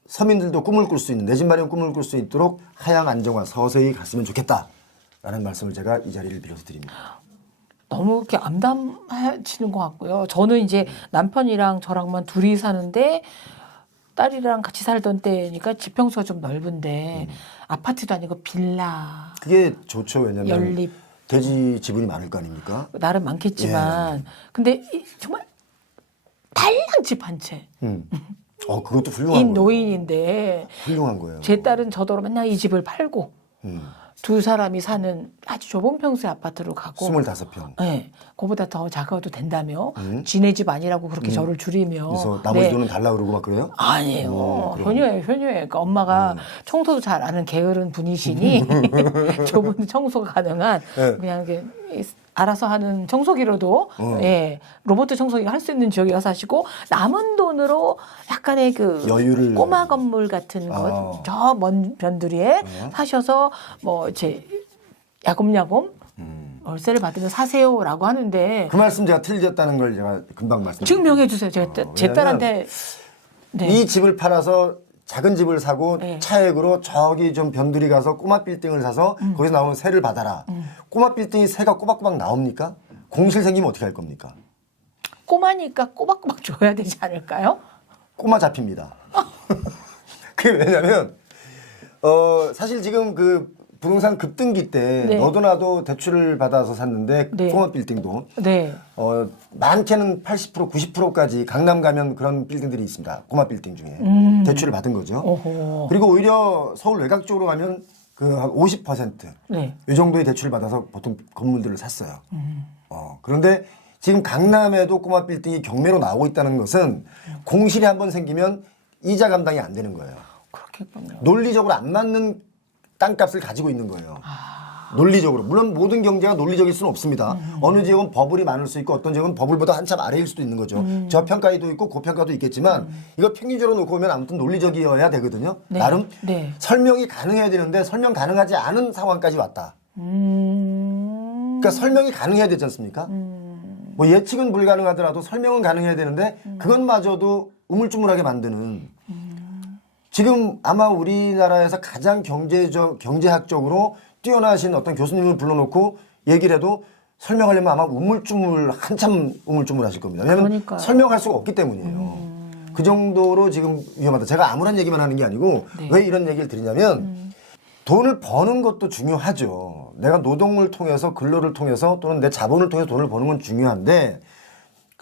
서민들도 꿈을 꿀 수 있는 내 집 마련 꿈을 꿀 수 있도록 하향 안정화 서서히 갔으면 좋겠다라는 말씀을 제가 이 자리를 빌어서 드립니다. 너무 이렇게 암담해지는 것 같고요. 저는 이제 남편이랑 저랑만 둘이 사는데 딸이랑 같이 살던 때니까 지평수가 좀 넓은데 아파트도 아니고 빌라. 그게 좋죠. 왜냐면 연립. 대지 지분이 많을 거 아닙니까? 나름 많겠지만 근데 정말 달랑 집 한 채. 그것도 훌륭한 거예요. 노인인데 훌륭한 거예요. 제 딸은 저더러 맨날 이 집을 팔고 두 사람이 사는 아주 좁은 평수의 아파트로 가고 25평. 네, 그보다 더 작아도 된다며 지네 집 아니라고 그렇게 저를 줄이며 그래서 나머지 돈은 달라 그러고 막 그래요? 아니에요. 효녀예요. 그러니까 엄마가 청소도 잘 아는 게으른 분이시니 좁은 청소가 가능한 네. 그냥 이렇게 알아서 하는 청소기로도 로봇 청소기가 할 수 있는 지역이어서 하시고 남은 돈으로 약간의 그 여유를 꼬마 건물 같은 것 저 먼 변두리에 사셔서 뭐 이제 야곱야곱 월세를 받으면 사세요라고 하는데 그 말씀 제가 틀렸다는 걸 제가 금방 말씀드릴게요. 증명해 주세요. 제가 제 딸한테 이 집을 팔아서 작은 집을 사고 차액으로 저기 좀 변두리 가서 꼬마 빌딩을 사서 거기서 나오는 세를 받아라. 꼬마 빌딩이 세가 꼬박꼬박 나옵니까? 공실 생기면 어떻게 할 겁니까? 꼬마니까 꼬박꼬박 줘야 되지 않을까요? 꼬마 잡힙니다. 그게 왜냐면 사실 지금 그 부동산 급등기 때 너도 나도 대출을 받아서 샀는데 꼬마 빌딩도 많게는 80% 90%까지 강남 가면 그런 빌딩들이 있습니다. 꼬마 빌딩 중에 대출을 받은 거죠. 어허. 그리고 오히려 서울 외곽 쪽으로 가면 그 한 50% 이 정도의 대출을 받아서 보통 건물들을 샀어요. 그런데 지금 강남에도 꼬마 빌딩이 경매로 나오고 있다는 것은 공실이 한번 생기면 이자 감당이 안 되는 거예요. 그렇겠군요. 논리적으로 안 맞는 땅값을 가지고 있는 거예요. 논리적으로. 물론 모든 경제가 논리적일 수는 없습니다. 어느 지역은 버블이 많을 수 있고 어떤 지역은 버블보다 한참 아래일 수도 있는 거죠. 저평가도 있고 고평가도 있겠지만 이거 평균적으로 놓고 보면 아무튼 논리적이어야 되거든요. 나름 설명이 가능해야 되는데 설명 가능하지 않은 상황까지 왔다. 그러니까 설명이 가능해야 되지 않습니까? 뭐 예측은 불가능하더라도 설명은 가능해야 되는데 그것마저도 우물쭈물하게 만드는 지금 아마 우리나라에서 가장 경제학적으로 뛰어나신 어떤 교수님을 불러놓고 얘기를 해도 설명하려면 아마 한참 우물쭈물 하실 겁니다. 왜냐하면 그러니까요. 설명할 수가 없기 때문이에요. 그 정도로 지금 위험하다. 제가 아무런 얘기만 하는 게 아니고 왜 이런 얘기를 드리냐면 돈을 버는 것도 중요하죠. 내가 노동을 통해서 근로를 통해서 또는 내 자본을 통해서 돈을 버는 건 중요한데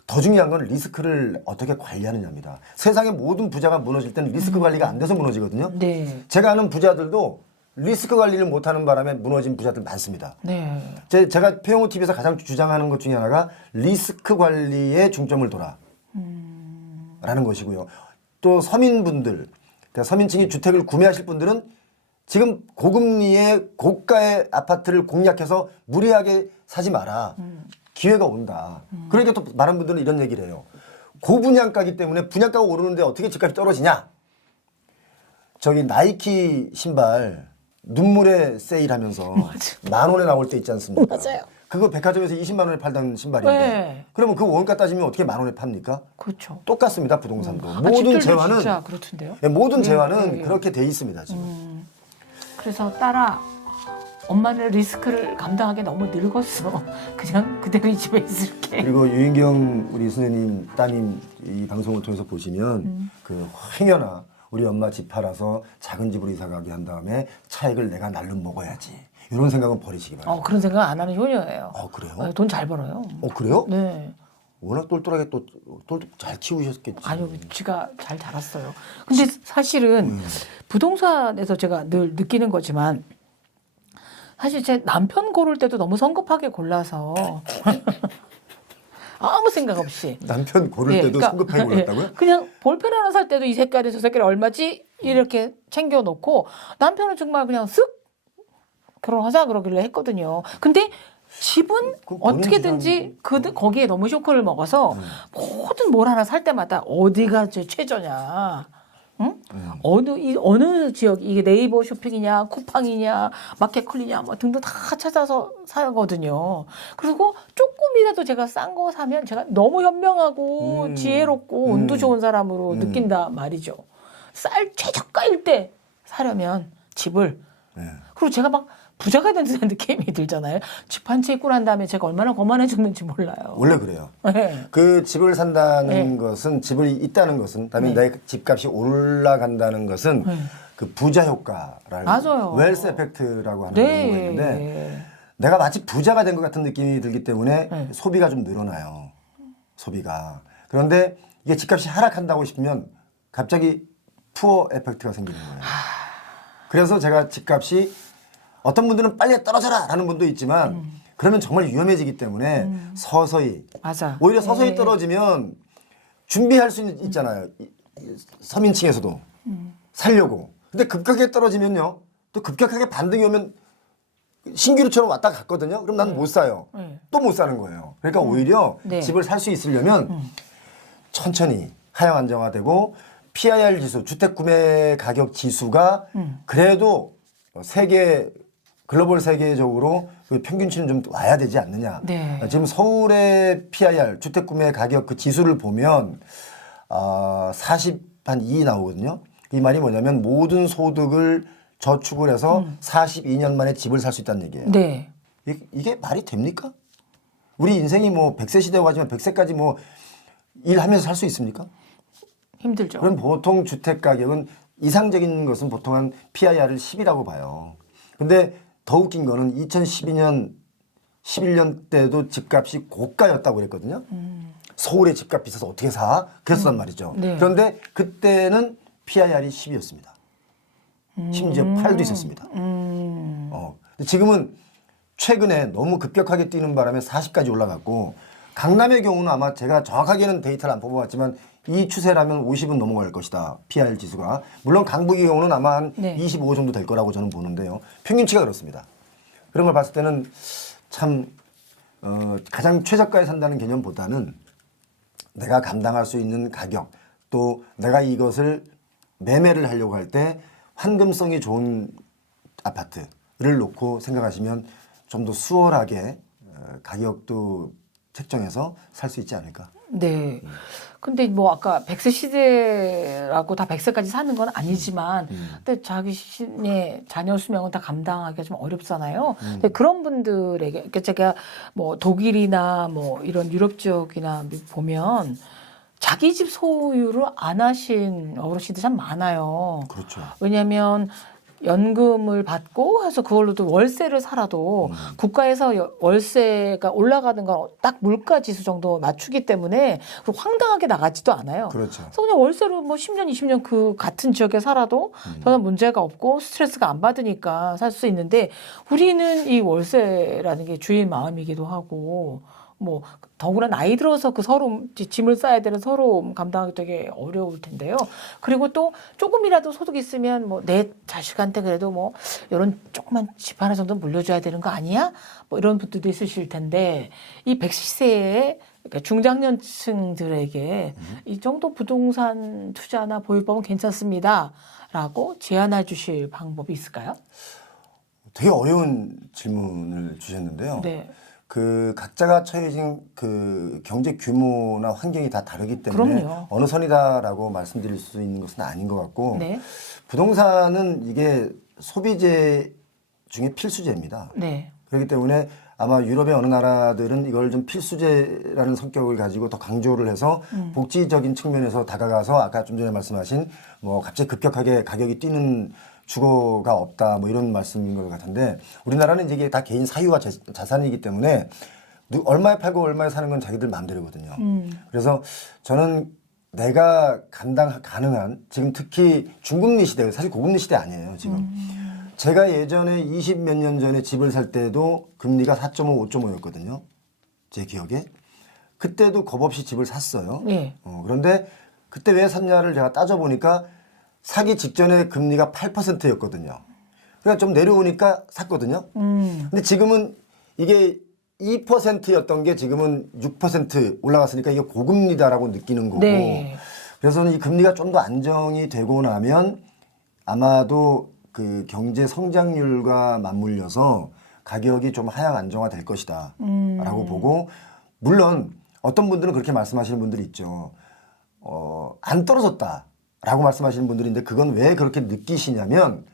더 중요한 건 리스크를 어떻게 관리하느냐입니다. 세상의 모든 부자가 무너질 때는 리스크 관리가 안 돼서 무너지거든요. 제가 아는 부자들도 리스크 관리를 못하는 바람에 무너진 부자들 많습니다. 제가 표영호 TV에서 가장 주장하는 것 중에 하나가 리스크 관리에 중점을 둬라 라는 것이고요. 또 서민분들, 그러니까 서민층이 주택을 구매하실 분들은 지금 고금리의 고가의 아파트를 공략해서 무리하게 사지 마라. 기회가 온다. 그러니까 또 많은 분들은 이런 얘기를 해요. 고분양가기 때문에 분양가가 오르는데 어떻게 집값이 떨어지냐? 저기 나이키 신발 눈물에 세일하면서 10,000원에 나올 때 있지 않습니까? 맞아요. 그거 백화점에서 20만 원에 팔던 신발인데 그러면 그 원가 따지면 어떻게 10,000원에 팝니까? 그렇죠. 똑같습니다. 부동산도. 모든 모든 재화는 진짜 그렇던데요. 모든 재화는 그렇게 돼 있습니다. 지금. 그래서 딸아, 엄마는 리스크를 감당하기 너무 늙었어. 그냥 그대로 이 집에 있을게. 그리고 유인경 우리 선생님 따님 이 방송을 통해서 보시면 그 행여나 우리 엄마 집 팔아서 작은 집으로 이사 가게 한 다음에 차익을 내가 날름 먹어야지. 이런 생각은 버리시기 바랍니다. 그런 생각 안 하는 효녀예요. 그래요? 돈 잘 벌어요. 그래요? 네. 워낙 똘똘하게 또 잘 키우셨겠지. 아니요, 지가 잘 자랐어요. 근데 사실은 부동산에서 제가 늘 느끼는 거지만 사실 제 남편 고를 때도 너무 성급하게 골라서 아무 생각 없이 남편 고를 때도 성급하게 골랐다고요? 그냥 볼펜 하나 살 때도 이 색깔이 저 색깔이 얼마지? 이렇게 챙겨놓고 남편은 정말 그냥 쓱 결혼하자 그러길래 했거든요. 근데 집은 어떻게든지 거기에 너무 쇼크를 먹어서 모든 뭘 하나 살 때마다 어디가 제 최저냐. 응? 어느 지역 이게 네이버 쇼핑이냐 쿠팡이냐 마켓컬리냐 뭐 등등 다 찾아서 사거든요. 그리고 조금이라도 제가 싼 거 사면 제가 너무 현명하고 지혜롭고 운도 좋은 사람으로 느낀다 말이죠. 쌀 최저가일 때 사려면 집을 네. 그리고 제가 막 부자가 된다는 느낌이 들잖아요. 집 한 채 있고 난 다음에 제가 얼마나 거만해졌는지 몰라요. 원래 그래요. 네. 그 집을 산다는 네. 것은 집을 있다는 것은 그다음에 네. 내 집값이 올라간다는 것은 그 부자 효과를 맞아요. 웰스 에펙트라고 하는 네. 경우가 있는데 내가 마치 부자가 된 것 같은 느낌이 들기 때문에 네. 소비가 좀 늘어나요. 소비가. 그런데 이게 집값이 하락한다고 싶으면 갑자기 푸어 에펙트가 생기는 거예요. 그래서 제가 집값이 어떤 분들은 빨리 떨어져라 라는 분도 있지만 그러면 정말 위험해지기 때문에 서서히 맞아. 오히려 서서히 네. 떨어지면 준비할 수 있잖아요. 서민층에서도 살려고. 근데 급격하게 떨어지면요. 또 급격하게 반등이 오면 신기루처럼 왔다 갔거든요. 그럼 나는 못 사요. 또 못 사는 거예요. 그러니까 오히려 네. 집을 살 수 있으려면 천천히 하향 안정화되고 PIR 지수, 주택 구매 가격 지수가 그래도 세계 글로벌 세계적으로 그 평균치는 좀 와야 되지 않느냐. 네. 지금 서울의 PIR 주택 구매 가격 그 지수를 보면 42 나오거든요. 이 말이 뭐냐면 모든 소득을 저축을 해서 42년 만에 집을 살 수 있다는 얘기예요. 네. 이게 말이 됩니까? 우리 인생이 뭐 100세 시대고 하지만 100세까지 뭐 일하면서 살 수 있습니까? 힘들죠. 그럼 보통 주택 가격은 이상적인 것은 보통 한 PIR을 10이라고 봐요. 근데 더 웃긴 거는 2012년, 11년 때도 집값이 고가였다고 그랬거든요. 서울에 집값 비싸서 어떻게 사? 그랬단 말이죠. 네. 그런데 그때는 PIR이 10이었습니다. 심지어 8도 있었습니다. 근데 지금은 최근에 너무 급격하게 뛰는 바람에 40까지 올라갔고 강남의 경우는 아마 제가 정확하게는 데이터를 안 뽑아봤지만 이 추세라면 50은 넘어갈 것이다. PIR 지수가. 물론 강북의 경우는 아마 한 네. 25 정도 될 거라고 저는 보는데요. 평균치가 그렇습니다. 그런 걸 봤을 때는 참 가장 최저가에 산다는 개념보다는 내가 감당할 수 있는 가격 또 내가 이것을 매매를 하려고 할 때 환금성이 좋은 아파트를 놓고 생각하시면 좀 더 수월하게 가격도 책정해서 살 수 있지 않을까. 네. 근데 뭐 아까 100세 시대라고 다 100세까지 사는 건 아니지만 근데 자기 신의 자녀 수명은 다 감당하기가 좀 어렵잖아요. 근데 그런 분들에게 그러니까 제가 뭐 독일이나 뭐 이런 유럽 지역이나 보면 자기 집 소유를 안 하신 어르신들 참 많아요. 그렇죠. 왜냐하면 연금을 받고 해서 그걸로도 월세를 살아도 국가에서 월세가 올라가는 건 딱 물가 지수 정도 맞추기 때문에 그리고 황당하게 나가지도 않아요. 그렇죠. 그래서 그냥 월세로 뭐 10년, 20년 그 같은 지역에 살아도 저는 문제가 없고 스트레스가 안 받으니까 살 수 있는데 우리는 이 월세라는 게 주인 마음이기도 하고 뭐 더구나 나이 들어서 그 서러움 짐을 싸야 되는 서러움 감당하기 되게 어려울 텐데요. 그리고 또 조금이라도 소득이 있으면 뭐 내 자식한테 그래도 뭐 이런 조그만 집 하나 정도 물려줘야 되는 거 아니야? 뭐 이런 분들도 있으실 텐데 이 110세의 그러니까 중장년층들에게 이 정도 부동산 투자나 보유법은 괜찮습니다라고 제안해 주실 방법이 있을까요? 되게 어려운 질문을 주셨는데요. 네. 그 각자가 처해진 그 경제 규모나 환경이 다 다르기 때문에 그럼요. 어느 선이다라고 말씀드릴 수 있는 것은 아닌 것 같고 네. 부동산은 이게 소비재 중에 필수재입니다. 네. 그렇기 때문에 아마 유럽의 어느 나라들은 이걸 좀 필수재라는 성격을 가지고 더 강조를 해서 복지적인 측면에서 다가가서 아까 좀 전에 말씀하신 뭐 갑자기 급격하게 가격이 뛰는 주거가 없다 뭐 이런 말씀인 것 같은데 우리나라는 이제 이게 다 개인 사유와 자산이기 때문에 얼마에 팔고 얼마에 사는 건 자기들 마음대로거든요. 그래서 저는 내가 감당 가능한 지금 특히 중금리 시대 사실 고금리 시대 아니에요 지금. 제가 예전에 20 몇 년 전에 집을 살 때도 금리가 4.5, 5.5였거든요. 제 기억에. 그때도 겁없이 집을 샀어요. 네. 그런데 그때 왜 샀냐를 제가 따져보니까 사기 직전에 금리가 8%였거든요. 그러니까 좀 내려오니까 샀거든요. 근데 지금은 이게 2%였던 게 지금은 6% 올라갔으니까 이게 고금리다라고 느끼는 거고. 네. 그래서 이 금리가 좀 더 안정이 되고 나면 아마도 그 경제 성장률과 맞물려서 가격이 좀 하향 안정화 될 것이다 라고 보고 물론 어떤 분들은 그렇게 말씀하시는 분들이 있죠. 안 떨어졌다라고 라고 말씀하시는 분들인데 그건 왜 그렇게 느끼시냐면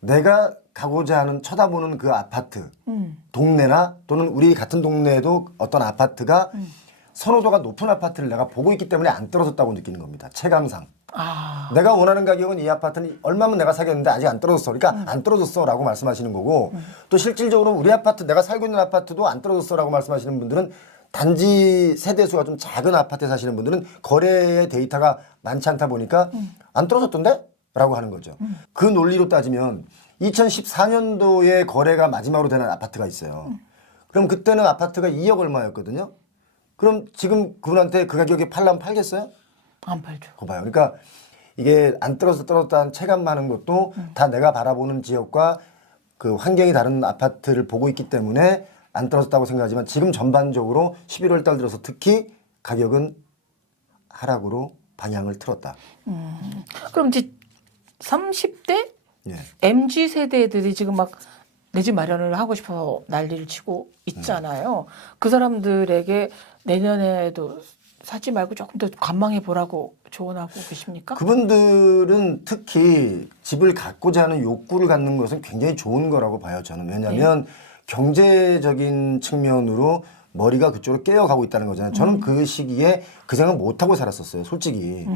내가 가고자 하는 쳐다보는 그 아파트 동네나 또는 우리 같은 동네에도 어떤 아파트가 선호도가 높은 아파트를 내가 보고 있기 때문에 안 떨어졌다고 느끼는 겁니다. 체감상. 내가 원하는 가격은 이 아파트는 얼마면 내가 사겠는데 아직 안 떨어졌어. 그러니까 안 떨어졌어 라고 말씀하시는 거고 또 실질적으로 우리 아파트 내가 살고 있는 아파트도 안 떨어졌어 라고 말씀하시는 분들은 단지 세대수가 좀 작은 아파트에 사시는 분들은 거래의 데이터가 많지 않다 보니까 안 떨어졌던데? 라고 하는 거죠. 그 논리로 따지면 2014년도에 거래가 마지막으로 되는 아파트가 있어요. 그럼 그때는 아파트가 2억 얼마였거든요. 그럼 지금 그분한테 그 가격에 팔려면 팔겠어요? 안 팔죠. 그거 봐요. 그러니까 이게 안 떨어졌다는 체감하는 것도 다 내가 바라보는 지역과 그 환경이 다른 아파트를 보고 있기 때문에 안 떨어졌다고 생각하지만 지금 전반적으로 11월 달 들어서 특히 가격은 하락으로 방향을 틀었다. 그럼 이제 30대 예. MZ 세대들이 지금 막 내 집 마련을 하고 싶어서 난리를 치고 있잖아요. 그 사람들에게 내년에도 사지 말고 조금 더 관망해 보라고 조언하고 계십니까? 그분들은 특히 집을 갖고자 하는 욕구를 갖는 것은 굉장히 좋은 거라고 봐요, 저는. 왜냐하면 경제적인 측면으로 머리가 그쪽으로 깨어가고 있다는 거잖아요. 저는 그 시기에 그 생각 못하고 살았었어요, 솔직히.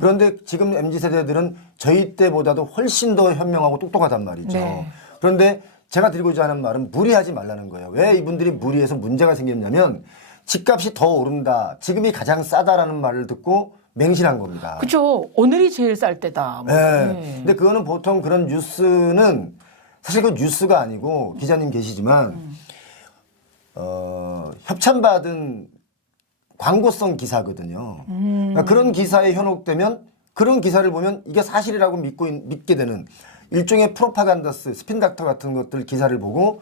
그런데 지금 MZ세대들은 저희 때보다도 훨씬 더 현명하고 똑똑하단 말이죠. 네. 그런데 제가 드리고자 하는 말은 무리하지 말라는 거예요. 왜 이분들이 무리해서 문제가 생겼냐면 집값이 더 오른다. 지금이 가장 싸다라는 말을 듣고 맹신한 겁니다. 그렇죠. 오늘이 제일 쌀 때다. 뭐. 네. 근데 그거는 보통 그런 뉴스는 사실 그 뉴스가 아니고 기자님 계시지만 협찬받은 광고성 기사거든요. 그러니까 그런 기사에 현혹되면 그런 기사를 보면 이게 사실이라고 믿게 되는 일종의 프로파간다스, 스핀닥터 같은 것들 기사를 보고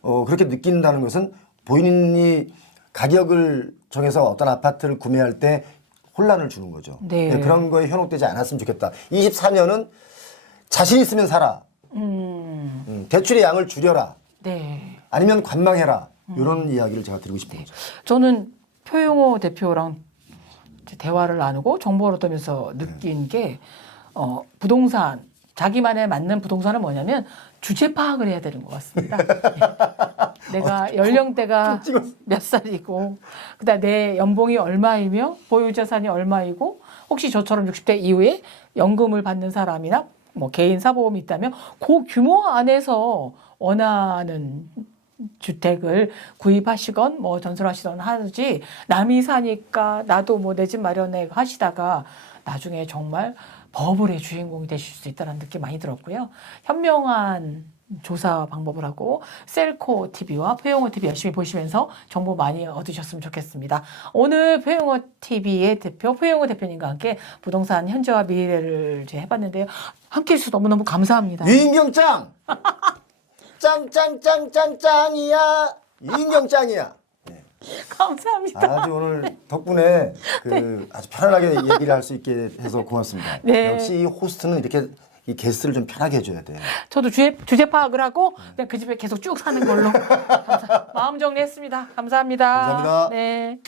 그렇게 느낀다는 것은 본인이 가격을 정해서 어떤 아파트를 구매할 때 혼란을 주는 거죠. 네. 그런 거에 현혹되지 않았으면 좋겠다. 24년은 자신 있으면 사라. 대출의 양을 줄여라. 네. 아니면 관망해라. 이런 이야기를 제가 드리고 싶은 거죠. 저는 표용호 대표랑 이제 대화를 나누고 정보를 얻으면서 느낀 게 부동산 자기만에 맞는 부동산은 뭐냐면 주체 파악을 해야 되는 것 같습니다. 내가 연령대가 몇 살이고 그다음 내 연봉이 얼마이며 보유자산이 얼마이고 혹시 저처럼 60대 이후에 연금을 받는 사람이나 뭐 개인 사보험이 있다면 그 규모 안에서 원하는 주택을 구입하시건 뭐 전설하시던 하지 남이 사니까 나도 뭐 내 집 마련해 하시다가 나중에 정말 버블의 주인공이 되실 수 있다는 느낌 많이 들었고요. 현명한 조사 방법을 하고 셀코 TV와 표용호 TV 열심히 보시면서 정보 많이 얻으셨으면 좋겠습니다. 오늘 표용호 TV의 대표 표용호 대표님과 함께 부동산 현재와 미래를 이제 해봤는데요. 함께해 주셔서 너무너무 감사합니다. 유인경 짱짱짱짱짱이야. 유인경 짱이야. 감사합니다. 아주 오늘 덕분에 아주 편안하게 얘기를 할 수 있게 해서 고맙습니다. 네. 역시 이 호스트는 이렇게 이 게스트를 좀 편하게 해줘야 돼요. 저도 주제 파악을 하고 그냥 그 집에 계속 쭉 사는 걸로 마음 정리했습니다. 감사합니다. 감사합니다. 네.